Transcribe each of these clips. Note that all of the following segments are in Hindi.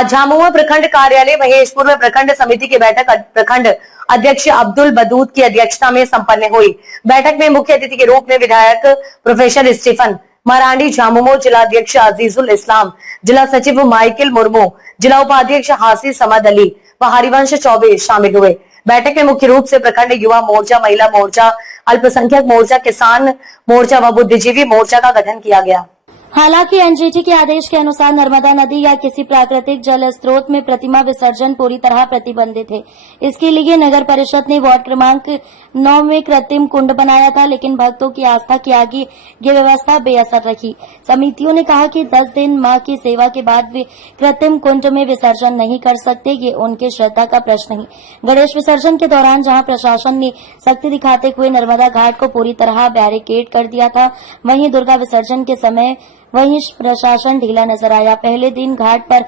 आज झामुमो प्रखंड कार्यालय महेशपुर में प्रखंड समिति की बैठक प्रखंड अध्यक्ष अब्दुल बदूद की अध्यक्षता में संपन्न हुई। बैठक में मुख्य अतिथि के रूप में विधायक प्रोफेसर स्टीफन मरांडी, झामुमो जिला अध्यक्ष अजीजुल इस्लाम, जिला सचिव माइकल मुर्मू, जिला उपाध्यक्ष हासिर समद अली व हरिवंश चौबे शामिल हुए। बैठक में मुख्य रूप से प्रखंड युवा मोर्चा, महिला मोर्चा, अल्पसंख्यक मोर्चा, किसान मोर्चा व बुद्धिजीवी मोर्चा का गठन किया गया। हालांकि एनजीटी के आदेश के अनुसार नर्मदा नदी या किसी प्राकृतिक जल स्रोत में प्रतिमा विसर्जन पूरी तरह प्रतिबंधित है। इसके लिए नगर परिषद ने वार्ड क्रमांक 9 में कृत्रिम कुंड बनाया था, लेकिन भक्तों की आस्था के आगे ये व्यवस्था बेअसर रही। समितियों ने कहा कि 10 दिन मां की सेवा के बाद वे कृत्रिम कुंड में विसर्जन नहीं कर सकते, ये उनके श्रद्धा का प्रश्न है। गणेश विसर्जन के दौरान जहां प्रशासन ने सख्ती दिखाते हुए नर्मदा घाट को पूरी तरह बैरिकेड कर दिया था, वहीं दुर्गा विसर्जन के समय वहीं प्रशासन ढीला नजर आया। पहले दिन घाट पर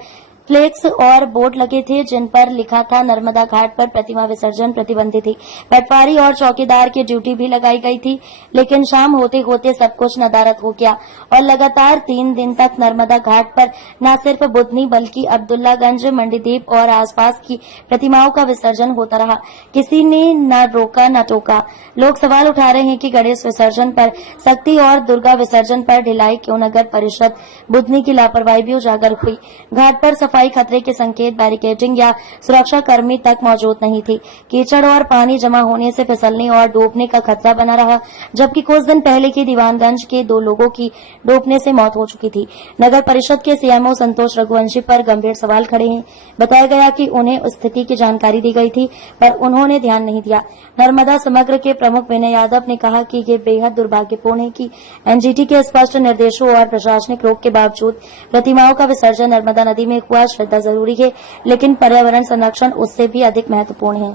फ्लेक्स और बोर्ड लगे थे जिन पर लिखा था नर्मदा घाट पर प्रतिमा विसर्जन प्रतिबंधित थी। पटवारी और चौकीदार की ड्यूटी भी लगाई गई थी, लेकिन शाम होते होते सब कुछ नदारद हो गया और लगातार 3 दिन तक नर्मदा घाट पर न सिर्फ बुधनी बल्कि अब्दुल्लागंज, मंडीदीप और आसपास की प्रतिमाओं का विसर्जन होता रहा। किसी ने न रोका न टोका। लोग सवाल उठा रहे हैं कि गणेश विसर्जन पर सख्ती और दुर्गा विसर्जन पर ढिलाई क्यों। नगर परिषद बुधनी की लापरवाही भी उजागर हुई। घाट पर सफाई खतरे के संकेत, बैरिकेडिंग या सुरक्षा कर्मी तक मौजूद नहीं थी। कीचड़ और पानी जमा होने से फिसलने और डूबने का खतरा बना रहा, जबकि कुछ दिन पहले की दीवानगंज के 2 लोगों की डूबने से मौत हो चुकी थी। नगर परिषद के सीएमओ संतोष रघुवंशी पर गंभीर सवाल खड़े हैं। बताया गया कि उन्हें स्थिति की जानकारी दी गई थी, पर उन्होंने ध्यान नहीं दिया। नर्मदा समग्र के प्रमुख विनय यादव ने कहा कि ये बेहद दुर्भाग्यपूर्ण है कि एनजीटी के स्पष्ट निर्देशों और प्रशासनिक रोक के बावजूद प्रतिमाओं का विसर्जन नर्मदा नदी में हुआ। श्रद्धा जरूरी है, लेकिन पर्यावरण संरक्षण उससे भी अधिक महत्वपूर्ण है।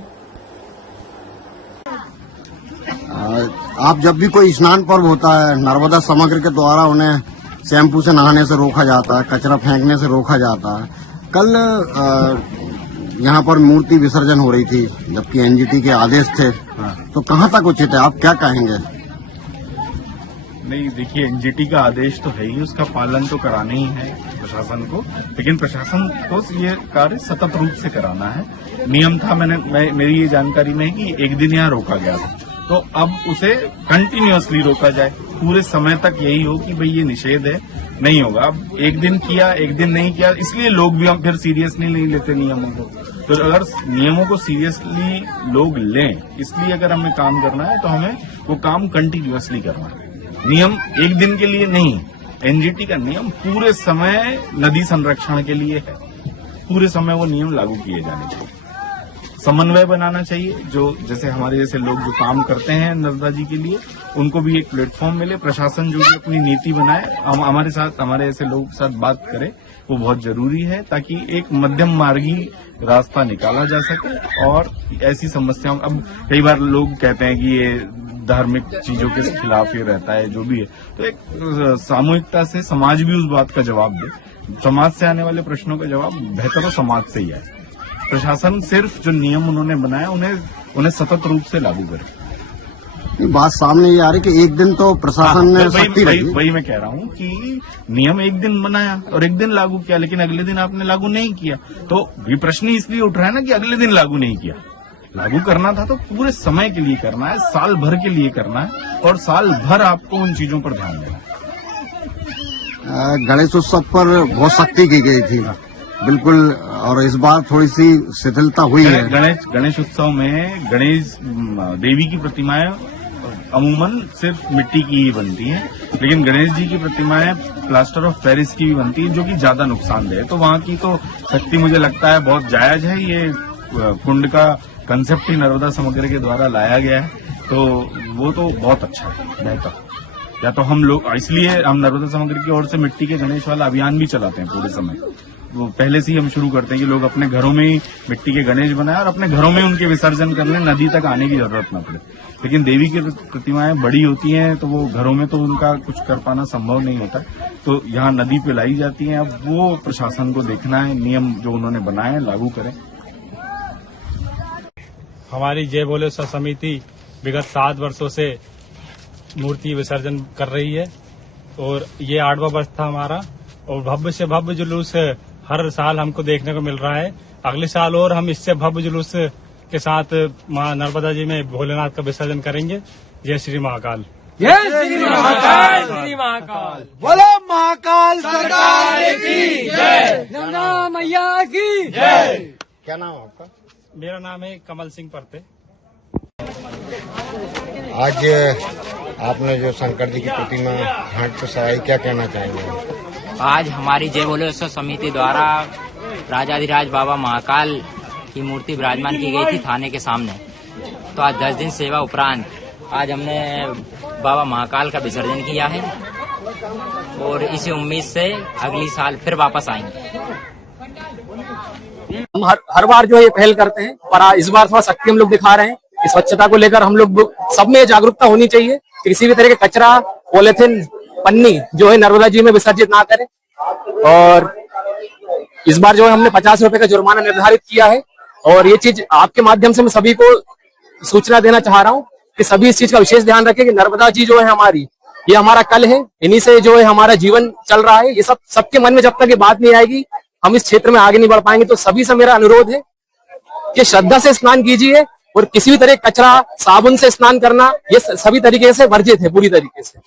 आप जब भी कोई स्नान पर्व होता है, नर्मदा समग्र के द्वारा उन्हें शैम्पू से नहाने से रोका जाता है, कचरा फेंकने से रोका जाता है। कल यहाँ पर मूर्ति विसर्जन हो रही थी, जबकि एनजीटी के आदेश थे, तो कहाँ तक उचित है? आप क्या कहेंगे? नहीं, देखिए, एनजीटी का आदेश तो है ही, उसका पालन तो कराना ही है प्रशासन को, लेकिन प्रशासन को ये कार्य सतत रूप से कराना है। नियम था, मेरी ये जानकारी में है कि 1 दिन यहाँ रोका गया था, तो अब उसे कंटिन्यूअसली रोका जाए, पूरे समय तक यही हो कि भाई ये निषेध है, नहीं होगा। अब 1 दिन किया, 1 दिन नहीं किया, इसलिए लोग भी हम फिर सीरियसली नहीं लेते नियमों को। तो अगर नियमों को सीरियसली लोग लें, इसलिए अगर हमें काम करना है तो हमें वो काम कंटिन्यूअसली करना है। नियम 1 दिन के लिए नहीं, एनजीटी का नियम पूरे समय नदी संरक्षण के लिए है, पूरे समय वो नियम लागू किए जाने चाहिए। समन्वय बनाना चाहिए, जो जैसे हमारे जैसे लोग जो काम करते हैं नर्मदा जी के लिए, उनको भी एक प्लेटफॉर्म मिले। प्रशासन जो भी अपनी नीति बनाए, हमारे साथ, हमारे ऐसे लोगों के साथ बात करे, वो बहुत जरूरी है, ताकि एक मध्यम मार्गी रास्ता निकाला जा सके। और ऐसी समस्याओं, अब कई बार लोग कहते हैं कि ये धार्मिक चीजों के खिलाफ ही रहता है, जो भी है, तो एक सामूहिकता से समाज भी उस बात का जवाब दे। समाज से आने वाले प्रश्नों का जवाब बेहतर हो समाज से ही आए। प्रशासन सिर्फ जो नियम उन्होंने बनाया उन्हें सतत रूप से लागू करे। बात सामने ये आ रही कि 1 दिन तो प्रशासन ने सख्ती रखी। वही मैं कह रहा हूँ कि नियम 1 दिन बनाया और 1 दिन लागू किया, लेकिन अगले दिन आपने लागू नहीं किया, तो ये प्रश्न इसलिए उठ रहा है ना कि अगले दिन लागू नहीं किया। लागू करना था तो पूरे समय के लिए करना है, साल भर के लिए करना है, और साल भर आपको उन चीजों पर ध्यान देना है। गणेश उत्सव पर बहुत सख्ती की गई थी, बिल्कुल, और इस बार थोड़ी सी शिथिलता हुई है। गणेश उत्सव में गणेश देवी की प्रतिमाएं अमूमन सिर्फ मिट्टी की ही बनती हैं, लेकिन गणेश जी की प्रतिमाएं प्लास्टर ऑफ पेरिस की भी बनती है, जो कि ज्यादा नुकसानदेह है। तो वहाँ की तो सख्ती मुझे लगता है बहुत जायज है। ये कुंड का कंसेप्ट ही नर्मदा समग्र के द्वारा लाया गया है, तो वो तो बहुत अच्छा है, बेहतर। या तो हम लोग, इसलिए हम नर्मदा समग्र की ओर से मिट्टी के गणेश वाला अभियान भी चलाते हैं पूरे समय। वो पहले से ही हम शुरू करते हैं कि लोग अपने घरों में ही मिट्टी के गणेश बनाएं और अपने घरों में उनके विसर्जन कर लें, नदी तक आने की जरूरत न पड़े। लेकिन देवी की प्रतिमाएं बड़ी होती हैं, तो वो घरों में तो उनका कुछ कर पाना संभव नहीं होता, तो यहाँ नदी पे लाई जाती हैं। अब वो प्रशासन को देखना है, नियम जो उन्होंने बनाए लागू करें। हमारी जय भोलेश्वर समिति विगत 7 वर्षों से मूर्ति विसर्जन कर रही है और ये 8वां वर्ष था हमारा, और भव्य से भव्य जुलूस हर साल हमको देखने को मिल रहा है। अगले साल और हम इससे भव्य जुलूस के साथ मां नर्मदा जी में भोलेनाथ का विसर्जन करेंगे। जय श्री महाकाल। बोलो महाकाल सरकार की जय, नर्मदा मैया की जय। क्या नाम है आपका? मेरा नाम है कमल सिंह परते। आज आपने जो शंकर जी की प्रतिमा घाट पर सराई, क्या कहना चाहेंगे? आज हमारी जय बोलेश्वर समिति द्वारा राजाधिराज बाबा महाकाल की मूर्ति विराजमान की गई थी थाने के सामने। तो आज 10 दिन सेवा उपरांत आज हमने बाबा महाकाल का विसर्जन किया है और इसी उम्मीद से अगली साल फिर वापस आएंगे। हम हर बार जो है ये पहल करते हैं, पर इस बार थोड़ा शक्ति हम लोग दिखा रहे हैं। इस स्वच्छता को लेकर हम लोग सब में जागरूकता होनी चाहिए कि किसी भी तरह के कचरा, पॉलिथीन, पन्नी जो है नर्मदा जी में विसर्जित ना करें। और इस बार जो है हमने 50 रुपए का जुर्माना निर्धारित किया है और ये चीज आपके माध्यम से मैं सभी को सूचना देना चाह रहा हूँ कि सभी इस चीज का विशेष ध्यान रखें कि नर्मदा जी जो है हमारी, ये हमारा कल है, इन्हीं से जो है हमारा जीवन चल रहा है। ये सबके मन में जब तक ये बात नहीं आएगी हम इस क्षेत्र में आगे नहीं बढ़ पाएंगे। तो सभी से मेरा अनुरोध है कि श्रद्धा से स्नान कीजिए और किसी भी तरह कचरा, साबुन से स्नान करना ये सभी तरीके से वर्जित है, पूरी तरीके से।